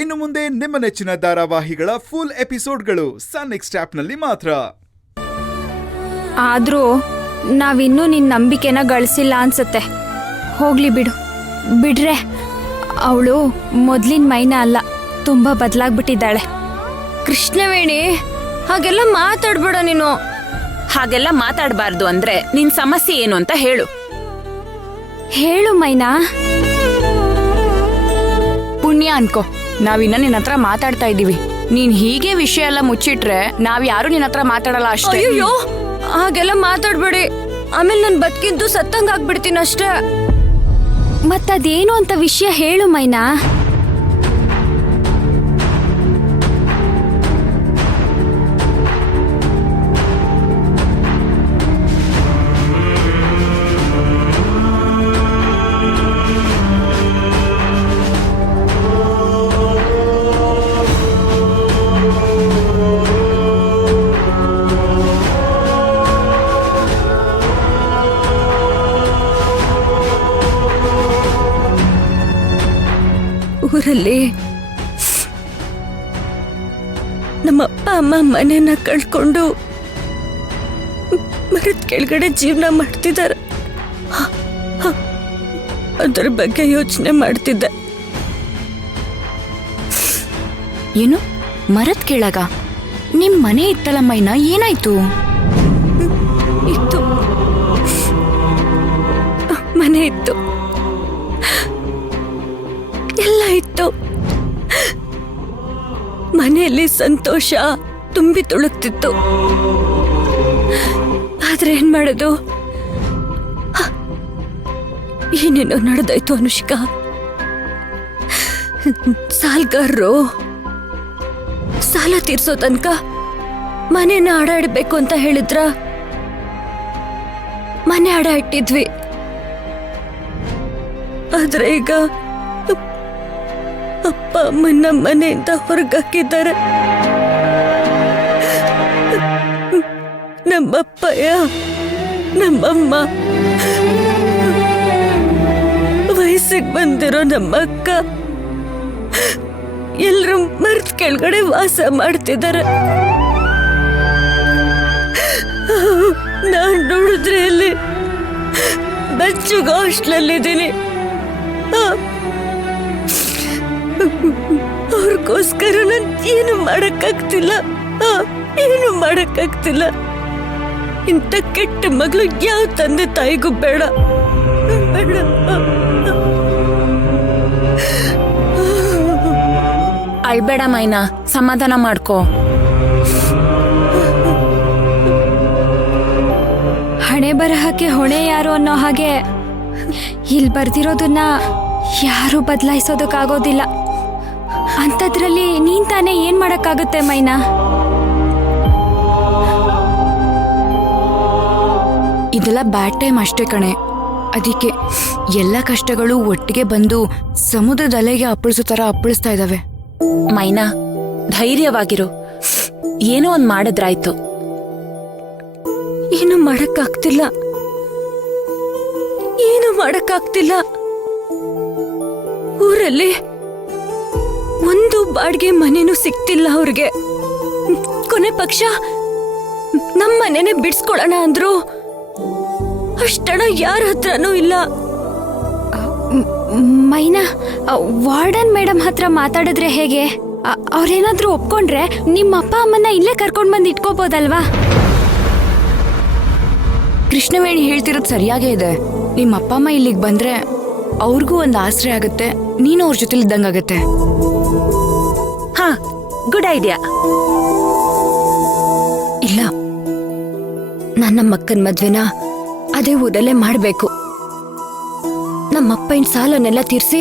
ಇನ್ನು ಮುಂದೆ ನಿಮ್ಮ ನೆಚ್ಚಿನ ಧಾರಾವಾಹಿಗಳ ಫುಲ್ ಎಪಿಸೋಡ್ಗಳು ಸನ್ ನೆಕ್ಸ್ಟ್ ಆಪ್ನಲ್ಲಿ ಮಾತ್ರ. ಆದ್ರೂ ನಾವಿನ್ನೂ ನಿನ್ನ ನಂಬಿಕೆನ ಗಳಿಸಿಲ್ಲ ಅನ್ಸುತ್ತೆ. ಹೋಗ್ಲಿ ಬಿಡ್ರೆ ಅವಳು ಮೊದ್ಲಿನ ಮೈನಾ ಅಲ್ಲ, ತುಂಬಾ ಬದಲಾಗ್ಬಿಟ್ಟಿದ್ದಾಳೆ. ಕೃಷ್ಣವೇಣಿ, ಹಾಗೆಲ್ಲ ಮಾತಾಡ್ಬೇಡ ನೀನು. ಹಾಗೆಲ್ಲ ಮಾತಾಡಬಾರ್ದು ಅಂದ್ರೆ ನಿನ್ ಸಮಸ್ಯೆ ಏನು ಅಂತ ಹೇಳು. ಹೇಳು ಮೈನಾ. ಪುಣ್ಯ ಅನ್ಕೋ, ನಾವಿನ್ನ ನಿನ್ನ ಹತ್ರ ಮಾತಾಡ್ತಾ ಇದೀವಿ. ನೀನ್ ಹೀಗೆ ವಿಷಯ ಎಲ್ಲ ಮುಚ್ಚಿಟ್ರೆ ನಾವ್ ಯಾರು ನಿನ್ನ ಹತ್ರ ಮಾತಾಡಲ್ಲ ಅಷ್ಟೇ. ಅಯ್ಯೋ, ಹಾಗೆಲ್ಲ ಮಾತಾಡ್ಬೇಡಿ. ಆಮೇಲೆ ನನ್ ಬದುಕಿದ್ದು ಸತ್ತಂಗ್ ಆಗ್ಬಿಡ್ತೀನಿ ಅಷ್ಟೇ. ಮತ್ತದೇನು ಅಂತ ವಿಷಯ ಹೇಳು ಮೈನಾ. ಊರಲ್ಲಿ ನಮ್ಮಪ್ಪ ಅಮ್ಮ ಮನೆಯನ್ನ ಕಳ್ಕೊಂಡು ಮರದ ಕೆಳಗಡೆ ಜೀವನ ಮಾಡ್ತಿದ್ದಾರೆ. ಅದರ ಬಗ್ಗೆ ಯೋಚನೆ ಮಾಡ್ತಿದ್ದೆ. ಏನು ಮರದ ಕೆಳಗ ನಿಮ್ ಮನೆ ಇತ್ತಲ್ಲ ಮೈನಾ, ಏನಾಯ್ತು? ಇತ್ತು, ಮನೆ ಇತ್ತು, ಎಲ್ಲ ಇತ್ತು. ಮನೆಯಲ್ಲಿ ಸಂತೋಷ ತುಂಬಿ ತುಳುಕ್ತಿತ್ತು. ಆದ್ರೆ ಏನ್ ಮಾಡೋದು, ಏನೇನೋ ನಡೆದಾಯ್ತು ಅನುಷ್ಕಾ. ಸಾಲ್ಗಾರರು ಸಾಲ ತೀರ್ಸೋ ತನಕ ಮನೆನ ಅಡ ಇಡ್ಬೇಕು ಅಂತ ಹೇಳಿದ್ರ, ಮನೆ ಅಡ ಇಟ್ಟಿದ್ವಿ. ಆದ್ರೆ ಈಗ ಅಪ್ಪ ಅಮ್ಮನ ಮನೆಯಿಂದ ಹೊರಗಾಕಿದ್ದಾರೆ. ನಮ್ಮಪ್ಪಯ್ಯ, ನಮ್ಮಮ್ಮ, ವಯಸ್ಸಿಗೆ ಬಂದಿರೋ ನಮ್ಮ ಅಕ್ಕ ಎಲ್ರು ಮರದ ಕೆಳಗಡೆ ವಾಸ ಮಾಡ್ತಿದ್ದಾರೆ. ನಾನ್ ನೋಡಿದ್ರೆ ಇಲ್ಲಿ ಬೆಚ್ಚಗ ಹಾಸ್ಟ್ಲಲ್ಲಿದ್ದೀನಿ. ಅವ್ರಿಗೋಸ್ಕರ ನಾನು ಏನು ಮಾಡಕ್ಕಾಗ್ತಿಲ್ಲ. ಇಂಥ ಕೆಟ್ಟ ಮಗಳು ಯಾವ ತಂದೆ ತಾಯಿಗೂ ಬೇಡ. ಅಳ್ಬೇಡ ಮೈನಾ, ಸಮಾಧಾನ ಮಾಡ್ಕೋ. ಹಣೆ ಬರಹಕ್ಕೆ ಹೊಣೆ ಯಾರು ಅನ್ನೋ ಹಾಗೆ ಇಲ್ಲಿ ಬರ್ದಿರೋದನ್ನ ಯಾರು ಬದಲಾಯಿಸೋದಕ್ಕಾಗೋದಿಲ್ಲ. ಅಂಥದ್ರಲ್ಲಿ ನೀನ್ ತಾನೇ ಏನ್ ಮಾಡಕ್ಕಾಗುತ್ತೆ ಮೈನಾ? ಇದೆಲ್ಲ ಬ್ಯಾಡ್ ಟೈಮ್ ಅಷ್ಟೇ ಕಣೆ. ಅದಕ್ಕೆ ಎಲ್ಲ ಕಷ್ಟಗಳು ಒಟ್ಟಿಗೆ ಬಂದು ಸಮುದ್ರದ ಅಲೆಗೆ ಅಪ್ಪಳಿಸೋ ತರ ಅಪ್ಪಳಿಸ್ತಾ ಇದಾವೆ. ಮೈನಾ, ಧೈರ್ಯವಾಗಿರು. ಏನೋ ಒಂದ್ ಮಾಡಿದ್ರಾಯ್ತು. ಏನು ಮಾಡಕ್ಕಾಗ್ತಿಲ್ಲ. ಊರಲ್ಲಿ ಒಂದು ಬಾಡಿಗೆ ಮನೆನೂ ಸಿಕ್ತಿಲ್ಲ ಅವ್ರಿಗೆ. ಕೊನೆ ಪಕ್ಷ ನಮ್ಮ ಮನೆನೇ ಬಿಡ್ಸ್ಕೊಳ್ಳೋಣ ಅಂದ್ರು ಅಷ್ಟಣ ಯಾರ ಹತ್ರನೂ ಇಲ್ಲ. ಮೈನಾ, ವಾರ್ಡನ್ ಮೇಡಮ್ ಹತ್ರ ಮಾತಾಡಿದ್ರೆ ಹೇಗೆ? ಅವ್ರೇನಾದ್ರೂ ಒಪ್ಕೊಂಡ್ರೆ ನಿಮ್ಮ ಅಪ್ಪ ಅಮ್ಮನ್ನ ಇಲ್ಲೇ ಕರ್ಕೊಂಡ್ ಬಂದು ಇಟ್ಕೋಬೋದಲ್ವಾ? ಕೃಷ್ಣವೇಣಿ ಹೇಳ್ತಿರೋದು ಸರಿಯಾಗೇ ಇದೆ. ನಿಮ್ಮ ಅಪ್ಪ ಅಮ್ಮ ಇಲ್ಲಿಗೆ ಬಂದ್ರೆ ಅವ್ರಿಗೂ ಒಂದು ಆಶ್ರಯ ಆಗುತ್ತೆ, ನೀನು ಅವ್ರ ಜೊತೆಲಿ ಇದ್ದಂಗಾಗತ್ತೆ. ಹಾ, ಗುಡ್ ಐಡಿಯಾ. ಇಲ್ಲ, ನನ್ನ ಮಕ್ಕನ ಮದ್ವೆನ ಅದೇ ಊರಲ್ಲೇ ಮಾಡ್ಬೇಕು. ನಮ್ಮಪ್ಪನ ಸಾಲನೆಲ್ಲ ತೀರ್ಸಿ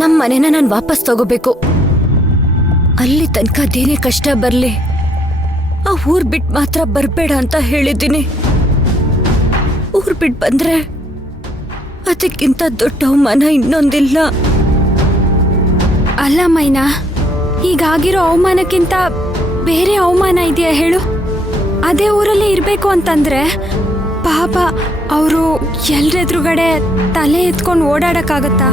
ನಮ್ಮ ಮನೆನ ನಾನು ವಾಪಸ್ ತಗೋಬೇಕು. ಅಲ್ಲಿ ತನಕ ಅದೇನೇ ಕಷ್ಟ ಬರ್ಲಿ, ಆ ಊರ್ ಬಿಟ್ಟು ಮಾತ್ರ ಬರ್ಬೇಡ ಅಂತ ಹೇಳಿದ್ದೀನಿ. ಊರ್ ಬಿಟ್ಟು ಬಂದ್ರೆ ಅದಕ್ಕಿಂತ ದೊಡ್ಡ ಅವಮಾನ ಇನ್ನೊಂದಿಲ್ಲ. ಅಲ್ಲ ಮೈನಾ, ಹೀಗಾಗಿರೋ ಅವಮಾನಕ್ಕಿಂತ ಬೇರೆ ಅವಮಾನ ಇದೆಯಾ ಹೇಳು? ಅದೇ ಊರಲ್ಲೇ ಇರಬೇಕು ಅಂತಂದ್ರೆ ಪಾಪ ಅವರು ಎಲ್ರೆದುರುಗಡೆ ತಲೆ ಎತ್ಕೊಂಡು ಓಡಾಡಕ್ಕಾಗತ್ತಾ?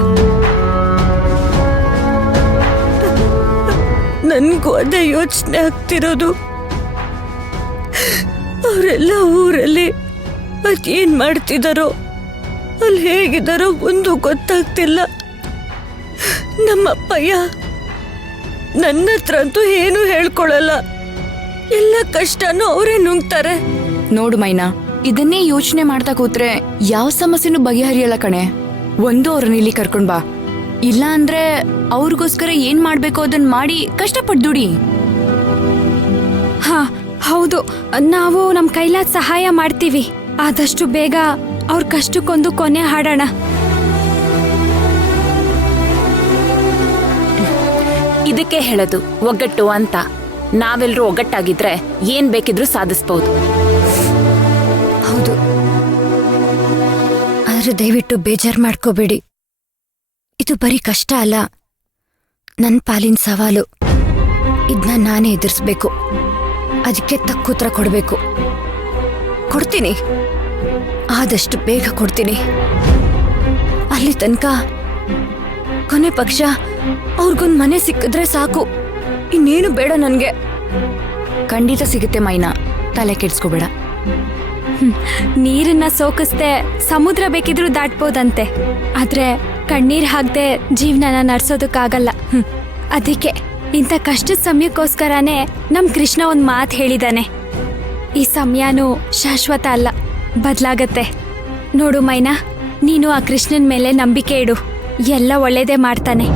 ನನ್ಗೂ ಅದೇ ಯೋಚನೆ ಆಗ್ತಿರೋದು. ಅವರೆಲ್ಲ ಊರಲ್ಲಿ ಅದೇನ್ ಮಾಡ್ತಿದಾರೋ, ಅಲ್ಲಿ ಹೇಗಿದಾರೋ ಒಂದು ಗೊತ್ತಾಗ್ತಿಲ್ಲ. ನಮ್ಮಪ್ಪಯ್ಯ ನನ್ನ ಹತ್ರ ಅಂತೂ ಏನು ಹೇಳ್ಕೊಳಲ್ಲ, ಎಲ್ಲ ಕಷ್ಟನೂ ಅವರೇ ನುಂಗ್ತಾರೆ. ನೋಡು ಮೈನಾ, ಇದನ್ನೇ ಯೋಚನೆ ಮಾಡ್ತಾ ಕೂತ್ರೆ ಯಾವ ಸಮಸ್ಯೆನೂ ಬಗೆಹರಿಯಲ್ಲ ಕಣೆ. ಒಂದು ಅವ್ರನ್ನ ಇಲ್ಲಿ ಕರ್ಕೊಂಡ್ ಬಾ, ಇಲ್ಲ ಅಂದ್ರೆ ಅವ್ರಿಗೋಸ್ಕರ ಏನ್ ಮಾಡ್ಬೇಕು ಅದನ್ನ ಮಾಡಿ ಕಷ್ಟಪಟ್ಟು ದುಡಿ. ಹಾ ಹೌದು, ನಾವು ನಮ್ ಕೈಲಾದ ಸಹಾಯ ಮಾಡ್ತೀವಿ. ಆದಷ್ಟು ಬೇಗ ಅವ್ರ ಕಷ್ಟಕ್ಕೊಂದು ಕೊನೆ ಹಾಡೋಣ. ಇದಕ್ಕೆ ಹೇಳೋದು ಒಗ್ಗಟ್ಟು ಅಂತ. ನಾವೆಲ್ಲರೂ ಒಗ್ಗಟ್ಟಾಗಿದ್ರೆ ಏನ್ ಬೇಕಿದ್ರೂ ಸಾಧಿಸ್ಬಹುದು. ಹೌದು, ಆದ್ರೆ ದಯವಿಟ್ಟು ಬೇಜಾರ್ ಮಾಡ್ಕೋಬೇಡಿ. ಇದು ಬರೀ ಕಷ್ಟ ಅಲ್ಲ, ನನ್ನ ಪಾಲಿನ ಸವಾಲು. ಇದನ್ನ ನಾನೇ ಎದುರಿಸ್ಬೇಕು, ಅದಕ್ಕೆ ತಕ್ಕ ಉತ್ತರ ಕೊಡಬೇಕು. ಕೊಡ್ತೀನಿ, ಆದಷ್ಟು ಬೇಗ ಕೊಡ್ತೀನಿ. ಅಲ್ಲಿ ತನಕ ಕೊನೆ ಪಕ್ಷ ಅವ್ರಿಗೊಂದು ಮನೆ ಸಿಕ್ಕಿದ್ರೆ ಸಾಕು, ಇನ್ನೇನು ಬೇಡ ನನ್ಗೆ. ಖಂಡಿತ ಸಿಗುತ್ತೆ ಮೈನಾ, ತಲೆ ಕೆಡ್ಸ್ಕೋಬೇಡ. ನೀರನ್ನ ಸೋಕಿಸ್ದೆ ಸಮುದ್ರ ಬೇಕಿದ್ರೂ ದಾಟ್ಬೋದಂತೆ, ಆದ್ರೆ ಕಣ್ಣೀರ್ ಹಾಕ್ದೆ ಜೀವನನ ನಡ್ಸೋದಕ್ಕಾಗಲ್ಲ. ಅದಕ್ಕೆ ಇಂಥ ಕಷ್ಟದ ಸಮಯಕ್ಕೋಸ್ಕರನೇ ನಮ್ ಕೃಷ್ಣ ಒಂದ್ ಮಾತು ಹೇಳಿದಾನೆ, ಈ ಸಮಯನೂ ಶಾಶ್ವತ ಅಲ್ಲ, ಬದ್ಲಾಗತ್ತೆ. ನೋಡು ಮೈನಾ, ನೀನು ಆ ಕೃಷ್ಣನ್ ಮೇಲೆ ನಂಬಿಕೆ ಇಡು, ಎಲ್ಲ ಒಳ್ಳೇದೇ ಮಾಡ್ತಾನೆ.